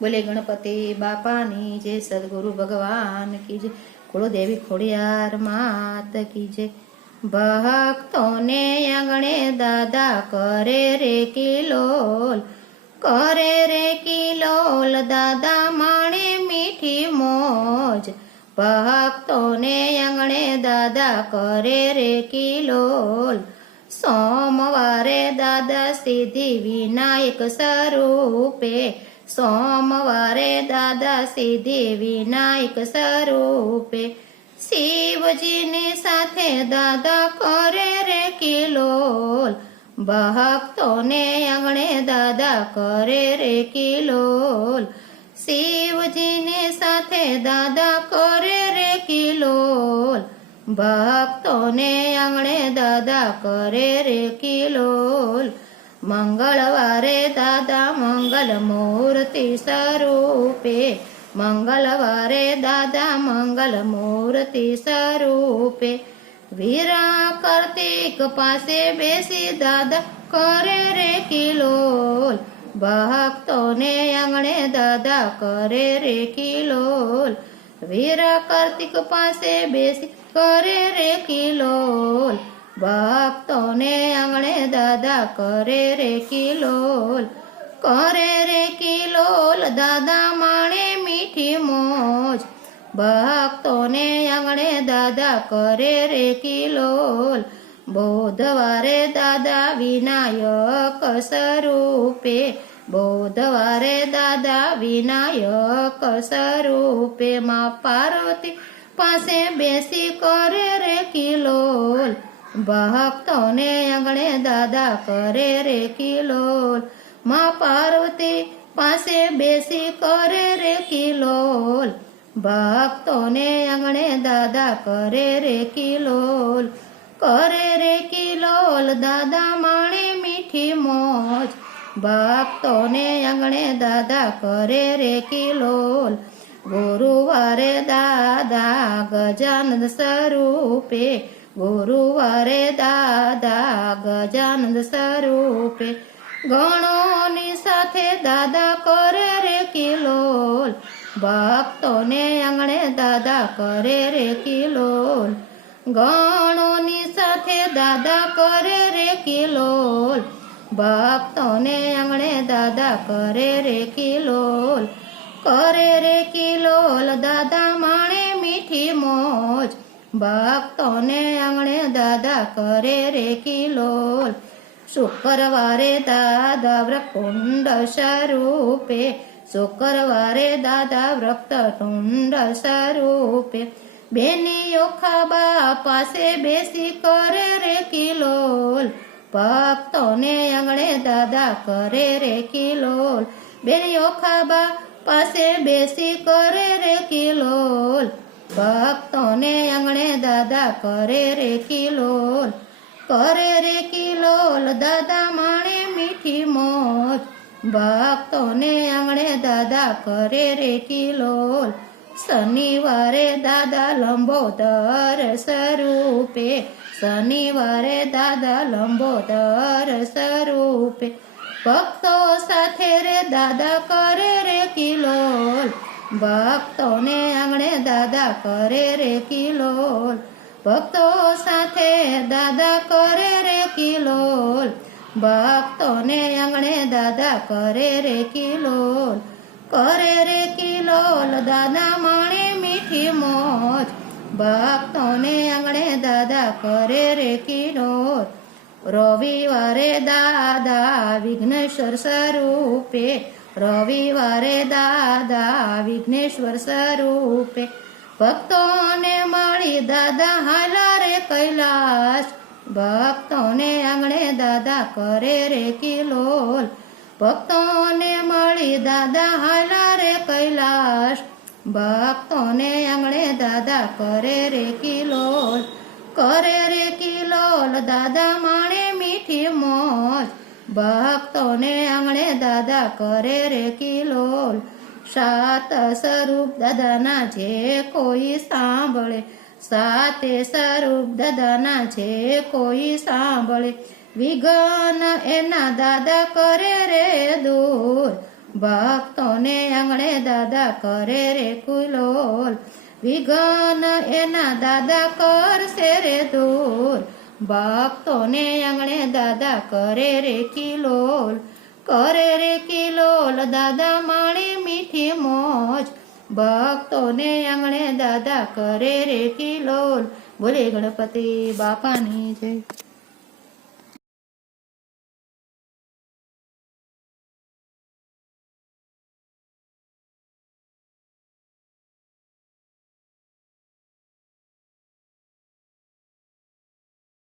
बोले गणपति बापानी जय, सदगुरु भगवान की जय, कुलदेवी खोड़ियार मात की जय। भक्तों ने आंगणे दादा करे रे किलोल, करे रे किलोल दादा माणे मीठी मौज। भक्तों ने आंगणे दादा करे रे किलोल, सोमवारे दादा सिद्धि विनायक स्वरूपे, सोमवारे दादा सिद्धि विनायक स्वरूपे। शिवजी ने साथे दादा करे रे किलोल, भक्तों ने आंगणे दादा करे रे किलोल। शिवजी ने साथे दादा करे रे किलोल, भक्तों ने आंगणे दादा करे रे किलोल। मंगलवारे दादा मंगल मूर्ति स्वरूपे, मंगलवारे दादा मंगल मूर्ति स्वरूपे। वीरा कार्तिक पासे बेसी दादा करे रे किलोल, भक्तों ने आंगणे दादा करे रे किलोल। वीरा कार्तिक पासे बेसी करे रे किलोल, भक्तों ने आंगणे दादा करे रे किलोल। करे रे किलोल दादा माणे मीठी मौज, भक्तों ने आंगणे दादा करे रे किलोल। बुधवारे दादा विनायक स्वरूपे, बुधवारे दादा विनायक स्वरूपे। माँ पार्वती पासे बेसी करे रे किलोल, भक्तों ने आंगणे दादा करे रे किलोल। माँ पार्वती पासे बेसी करे रे किलोल, भक्तों ने आंगणे दादा करे रे किलोल। करे रे किलोल दादा माणे मीठी मौज, भक्तों ने आंगणे दादा करे रे किलोल। गुरुवारे दादा गजानंद स्वरूपे, गुरुवारे दादा गजानंद स्वरूपे। गणोनी साथे दादा करे रे किलोल, भक्तों ने आंगणे दादा करे रे किलोल। गणोनी साथे दादा करे रे किलोल, भक्तों ने आंगणे दादा करे रे किलोल। करे रे किलोल दादा माणे मीठी मौज, भक्तों ने आंगणे दादा करे रे किलोल। शुक्रवारे दादा वक्रतुंड स्वरूपे, शुक्रवारे दादा वक्रतुंड स्वरूपे। बेनियो खाबा पासे बेसी करे रे किलोल, भक्तों ने आंगणे दादा करे रे किलोल। बेनियो खाबा पासे बेसी करे रे किलोल, भक्तों ने आंगणे दादा करे रे किलोल। करे रे किलोल दादा माणे मीठी मौज, भक्तों ने आंगणे दादा करे रे किलोल। शनिवारे दादा लंबोदर स्वरूपे, शनिवारे दादा लंबोदर स्वरूपे। भक्तों साथे रे दादा करे रे किलोल, भक्तों ने आंगणे दादा करे रे किलोल। भक्तों साथे दादा करे रे किलोल, भक्तों ने आंगणे दादा करे रे किलोल। करे रे किलोल दादा माणे मीठी मौज, भक्तों ने आंगणे दादा करे रे किलोल। रविवारे दादा विघ्नेश्वर स्वरूपे, रविवारे दादा विघ्नेश्वर स्वरूपे। भक्तों ने मળી दादा हाला रे कैलाश, भक्तों ने आंगणे दादा करे रे किलोल। भक्तों ने मળી दादा हाला रे कैलाश, भक्तों ने आंगणे दादा करे रे किलोल। करे रे किलोल दादा माणे मीठी मौज, भक्तों ने आंगणे दादा करे रे किलोल। सात स्वरूप दादाना जे कोई सांभळे, साते स्वरूप दादाना जे कोई सांभळे। विघ्न एना दादा करे रे दूर, ભક્તોને આંગણે દાદા કરે રે કુલોલ વિઘન એના દાદા કરશે રે દૂર ભક્તોને આંગણે દાદા કરે રે કિલોલ કરે રે કિલોલ દાદા માણે મીઠી મોજ ભક્તોને આંગણે દાદા કરે રે કિલોલ બોલે ગણપતિ બાપાની જય.